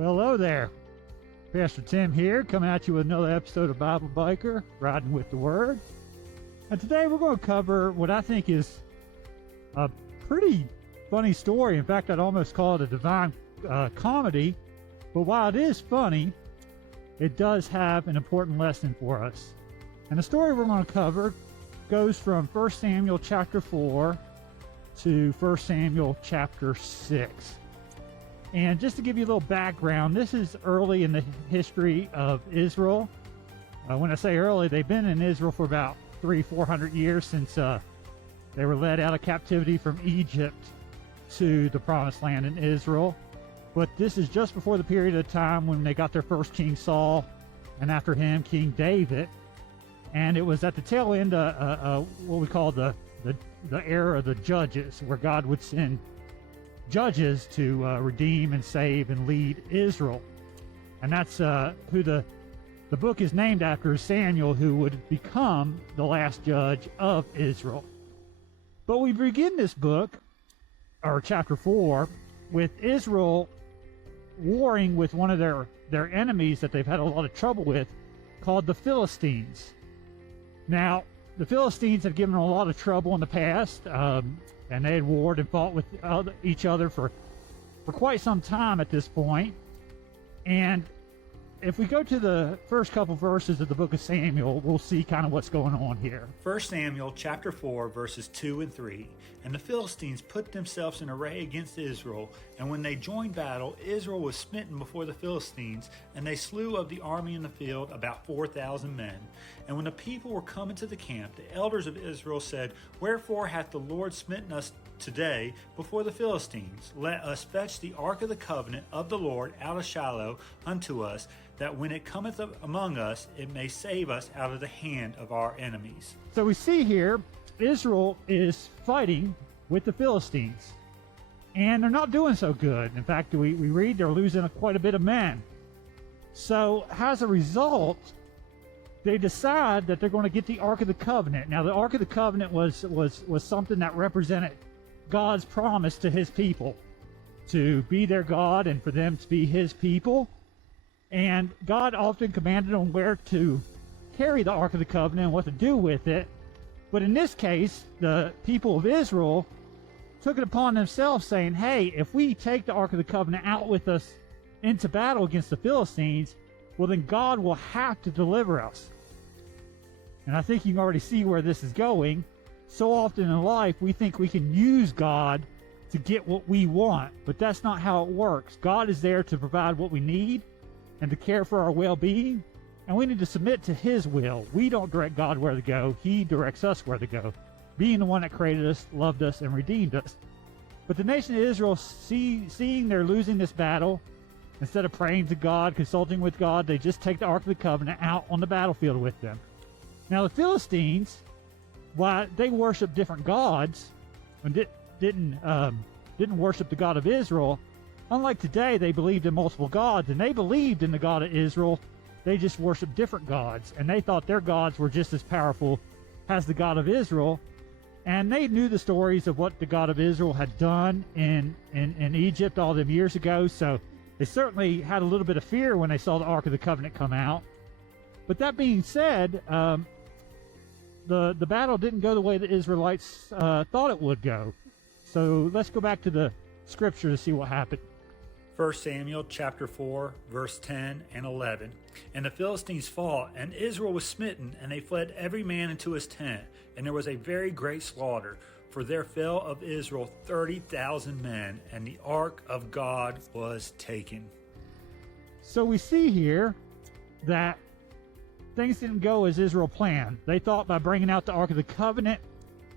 Well, hello there. Pastor Tim here, coming at you with another episode of Bible Biker, Riding with the Word. And today we're going to cover what I think is a pretty funny story. In fact, I'd almost call it a divine comedy. But while it is funny, it does have an important lesson for us. And the story we're going to cover goes from 1 Samuel chapter 4 to 1 Samuel chapter 6. And just to give you a little background, this is early in the history of Israel. When I say early, they've been in Israel for about 400 years since they were led out of captivity from Egypt to the promised land in Israel. But this is just before the period of time when they got their first king Saul, and after him, King David. And it was at the tail end of what we call the era of the judges, where God would send judges to redeem and save and lead Israel. And that's who the book is named after, Samuel, who would become the last judge of Israel. But we begin this book, or chapter 4, with Israel warring with one of their enemies that they've had a lot of trouble with, called the Philistines. Now, the Philistines have given them a lot of trouble in the past, and they had warred and fought with each other for quite some time at this point. And if we go to the first couple verses of the book of Samuel, we'll see kind of what's going on here. 1 Samuel chapter 4, verses 2 and 3. And the Philistines put themselves in array against Israel, and when they joined battle, Israel was smitten before the Philistines, and they slew of the army in the field about 4,000 men. And when the people were come into the camp, the elders of Israel said, Wherefore hath the Lord smitten us today before the Philistines? Let us fetch the ark of the covenant of the Lord out of Shiloh unto us, that when it cometh among us, it may save us out of the hand of our enemies. So we see here, Israel is fighting with the Philistines, and they're not doing so good. In fact, we read they're losing quite a bit of men. So as a result, they decide that they're going to get the Ark of the Covenant. Now, the Ark of the Covenant was something that represented God's promise to his people, to be their God and for them to be his people. And God often commanded them where to carry the Ark of the Covenant and what to do with it. But in this case, the people of Israel took it upon themselves, saying, hey, if we take the Ark of the Covenant out with us into battle against the Philistines, well, then God will have to deliver us. And I think you can already see where this is going. So often in life, we think we can use God to get what we want, but that's not how it works. God is there to provide what we need and to care for our well-being, and we need to submit to his will. We don't direct God where to go. He directs us where to go, being the one that created us, loved us, and redeemed us. But the nation of Israel, seeing they're losing this battle, instead of praying to God, consulting with God, they just take the Ark of the Covenant out on the battlefield with them. Now, the Philistines, while they worship different gods and didn't worship the God of Israel, unlike today, they believed in multiple gods, and they believed in the God of Israel. They just worshiped different gods, and they thought their gods were just as powerful as the God of Israel. And they knew the stories of what the God of Israel had done in Egypt all them years ago, so they certainly had a little bit of fear when they saw the Ark of the Covenant come out. But that being said, the battle didn't go the way the Israelites thought it would go. So let's go back to the scripture to see what happened. 1 Samuel chapter 4, verse 10 and 11. And the Philistines fought, and Israel was smitten, and they fled every man into his tent. And there was a very great slaughter, for there fell of Israel 30,000 men, and the ark of God was taken. So we see here that things didn't go as Israel planned. They thought by bringing out the Ark of the Covenant,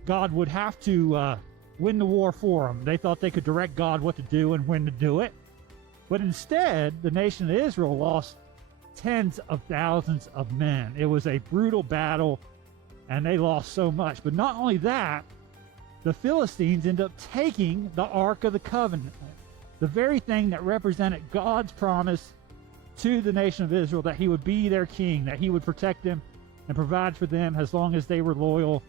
God would have to win the war for them. They thought they could direct God what to do and when to do it. But instead, the nation of Israel lost tens of thousands of men. It was a brutal battle, and they lost so much. But not only that, the Philistines ended up taking the Ark of the Covenant, the very thing that represented God's promise to the nation of Israel, that he would be their king, that he would protect them and provide for them as long as they were loyal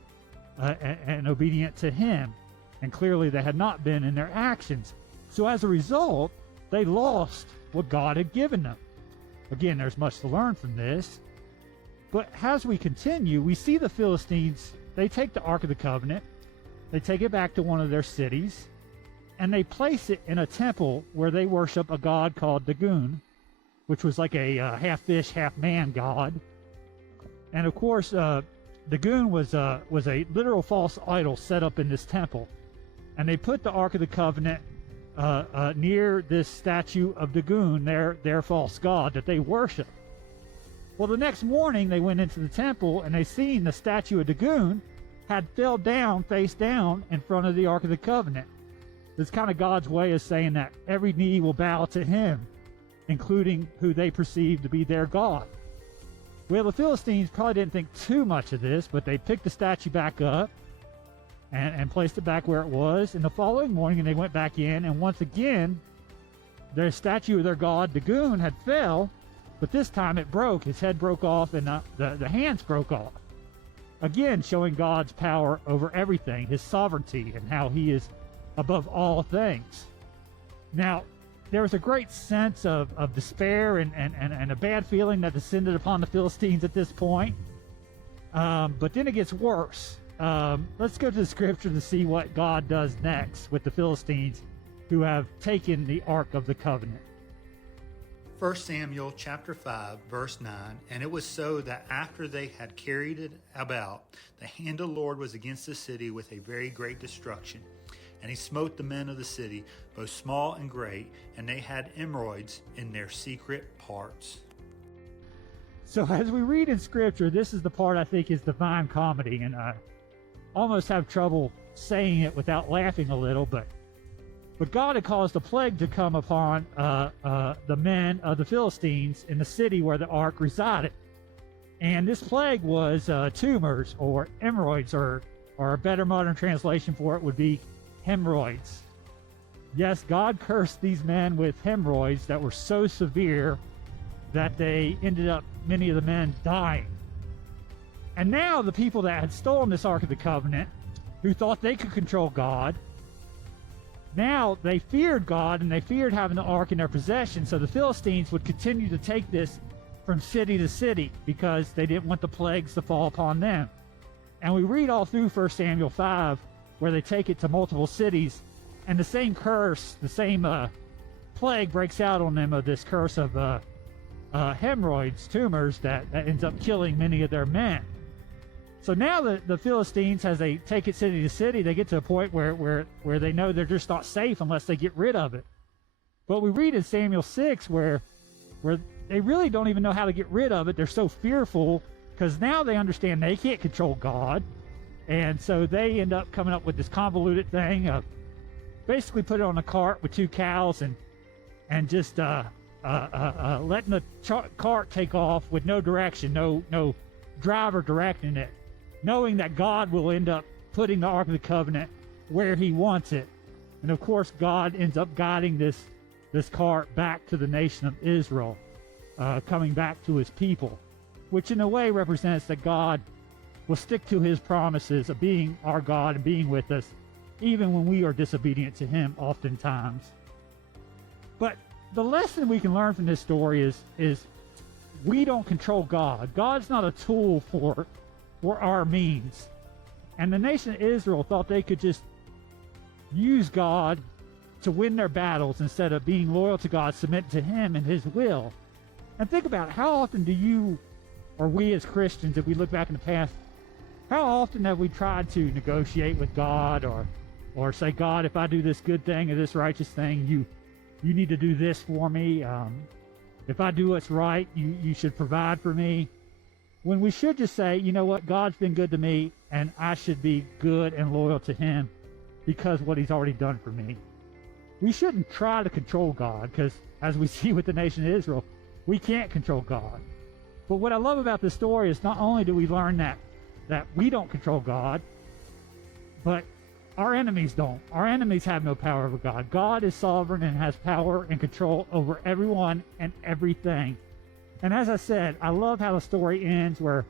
and obedient to him. And clearly they had not been in their actions. So as a result, they lost what God had given them. Again, there's much to learn from this. But as we continue, we see the Philistines, they take the Ark of the Covenant, they take it back to one of their cities, and they place it in a temple where they worship a god called Dagon, which was like a half-fish, half-man god. And of course, Dagon was a literal false idol set up in this temple. And they put the Ark of the Covenant near this statue of Dagon, their false god that they worship. Well, the next morning they went into the temple and they seen the statue of Dagon had fell down, face down, in front of the Ark of the Covenant. It's kind of God's way of saying that every knee will bow to him, including who they perceive to be their God. Well, the Philistines probably didn't think too much of this, but they picked the statue back up and placed it back where it was. And the following morning, they went back in, and once again, their statue of their god, Dagon, had fell, but this time it broke. His head broke off, and the hands broke off. Again, showing God's power over everything, his sovereignty, and how he is above all things. Now, there was a great sense of despair and a bad feeling that descended upon the Philistines at this point. But then it gets worse. Let's go to the scripture to see what God does next with the Philistines who have taken the Ark of the Covenant. 1 Samuel chapter 5, verse 9, and it was so that after they had carried it about, the hand of the Lord was against the city with a very great destruction. And he smote the men of the city, both small and great, and they had emeroids in their secret parts. So as we read in Scripture, this is the part I think is divine comedy, and I almost have trouble saying it without laughing a little, but God had caused a plague to come upon the men of the Philistines in the city where the ark resided. And this plague was tumors or hemorrhoids, or a better modern translation for it would be hemorrhoids. Yes, God cursed these men with hemorrhoids that were so severe that they ended up, many of the men, dying. And now the people that had stolen this Ark of the Covenant, who thought they could control God, now they feared God and they feared having the Ark in their possession, so the Philistines would continue to take this from city to city because they didn't want the plagues to fall upon them. And we read all through 1 Samuel 5 where they take it to multiple cities, and the same curse, the same plague breaks out on them of this curse of hemorrhoids, tumors, that ends up killing many of their men. So now the Philistines, as they take it city to city, they get to a point where they know they're just not safe unless they get rid of it. But we read in Samuel 6 where they really don't even know how to get rid of it. They're so fearful because now they understand they can't control God. And so they end up coming up with this convoluted thing of basically put it on a cart with two cows and just letting the cart take off with no direction, no driver directing it, knowing that God will end up putting the Ark of the Covenant where he wants it. And of course, God ends up guiding this cart back to the nation of Israel, coming back to his people, which in a way represents that God will stick to his promises of being our God and being with us, even when we are disobedient to him oftentimes. But the lesson we can learn from this story is we don't control God. God's not a tool for our means. And the nation of Israel thought they could just use God to win their battles instead of being loyal to God, submit to him and his will. And think about how often do you, or we as Christians, if we look back in the past, how often have we tried to negotiate with God or say, God, if I do this good thing or this righteous thing, you need to do this for me. If I do what's right, you should provide for me. When we should just say, you know what, God's been good to me, and I should be good and loyal to him because of what he's already done for me. We shouldn't try to control God because, as we see with the nation of Israel, we can't control God. But what I love about this story is not only do we learn that we don't control God, but our enemies don't. Our enemies have no power over God. God is sovereign and has power and control over everyone and everything. And as I said, I love how the story ends where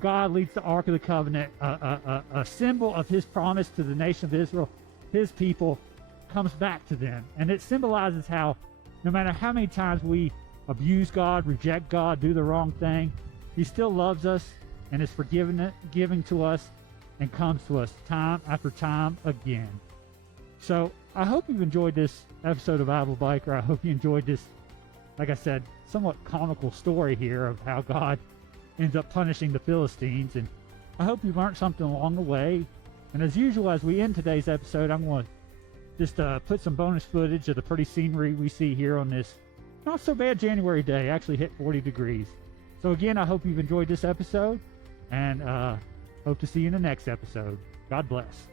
God leads the Ark of the Covenant, a symbol of his promise to the nation of Israel, his people, comes back to them. And it symbolizes how no matter how many times we abuse God, reject God, do the wrong thing, He still loves us and is giving to us and comes to us time after time again. So I hope you've enjoyed this episode of Bible Biker. I hope you enjoyed this, like I said, somewhat comical story here of how God ends up punishing the Philistines. And I hope you've learned something along the way. And as usual, as we end today's episode, I'm going to just put some bonus footage of the pretty scenery we see here on this not so bad January day. Actually hit 40 degrees. So again, I hope you've enjoyed this episode, and hope to see you in the next episode. God bless.